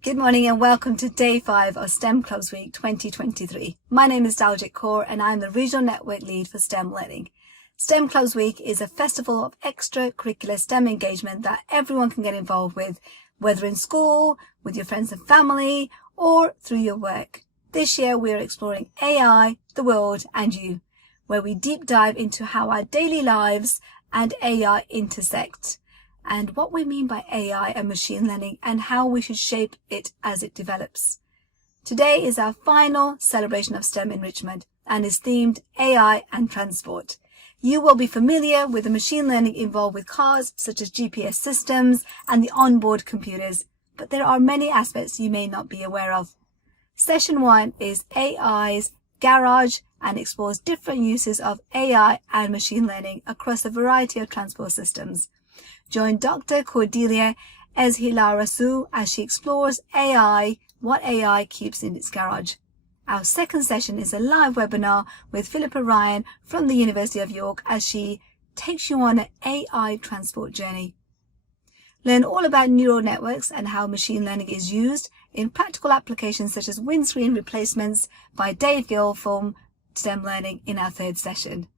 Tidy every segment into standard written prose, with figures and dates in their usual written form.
Good morning and welcome to Day 5 of STEM Clubs Week 2023. My name is Daljit Kaur and I'm the Regional Network Lead for STEM Learning. STEM Clubs Week is a festival of extracurricular STEM engagement that everyone can get involved with, whether in school, with your friends and family, or through your work. This year we are exploring AI, the world and you, where we deep dive into how our daily lives and AI intersect, and what we mean by AI and machine learning and how we should shape it as it develops. Today is our final celebration of STEM enrichment and is themed AI and transport. You will be familiar with the machine learning involved with cars such as GPS systems and the onboard computers, but there are many aspects you may not be aware of. Session 1 is AI's Garage and explores different uses of AI and machine learning across a variety of transport systems. Join Dr. Cordelia Ezhilarasu as she explores AI, what AI keeps in its garage. Our second session is a live webinar with Philippa Ryan from the University of York as she takes you on an AI transport journey. Learn all about neural networks and how machine learning is used in practical applications such as windscreen replacements by Dave Gill from STEM Learning in our third session.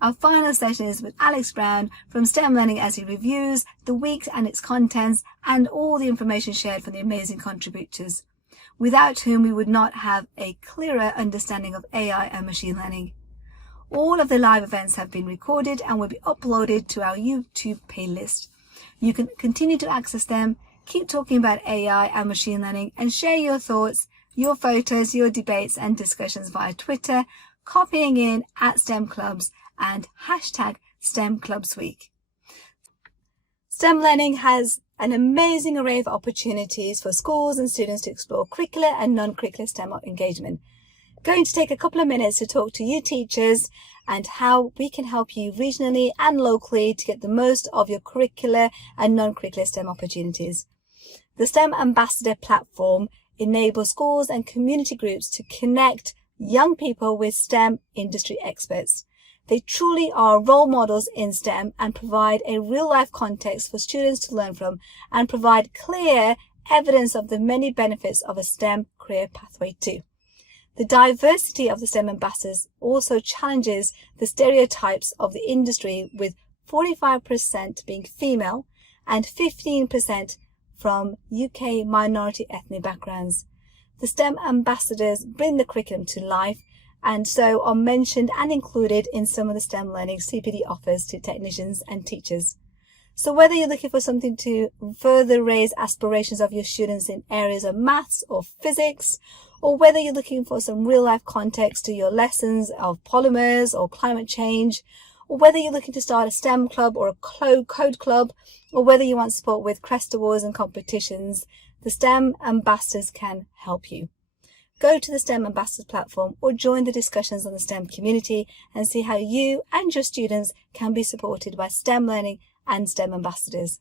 Our final session is with Alex Brown from STEM Learning as he reviews the week and its contents and all the information shared from the amazing contributors, without whom we would not have a clearer understanding of AI and machine learning. All of the live events have been recorded and will be uploaded to our YouTube playlist. You can continue to access them, keep talking about AI and machine learning, and share your thoughts, your photos, your debates and discussions via Twitter, copying in at STEM Clubs and hashtag STEM Clubs Week. STEM Learning has an amazing array of opportunities for schools and students to explore curricular and non-curricular STEM engagement. Going to take a couple of minutes to talk to you teachers and how we can help you regionally and locally to get the most of your curricular and non-curricular STEM opportunities. The STEM Ambassador platform enables schools and community groups to connect young people with STEM industry experts. They truly are role models in STEM and provide a real-life context for students to learn from and provide clear evidence of the many benefits of a STEM career pathway too. The diversity of the STEM ambassadors also challenges the stereotypes of the industry, with 45% being female and 15% from UK minority ethnic backgrounds. The STEM ambassadors bring the curriculum to life and so are mentioned and included in some of the STEM learning CPD offers to technicians and teachers. So whether you're looking for something to further raise aspirations of your students in areas of maths or physics, or whether you're looking for some real-life context to your lessons of polymers or climate change, or whether you're looking to start a STEM club or a code club, or whether you want support with Crest Awards and competitions, the STEM ambassadors can help you. Go to the STEM Ambassadors platform or join the discussions on the STEM community and see how you and your students can be supported by STEM Learning and STEM ambassadors.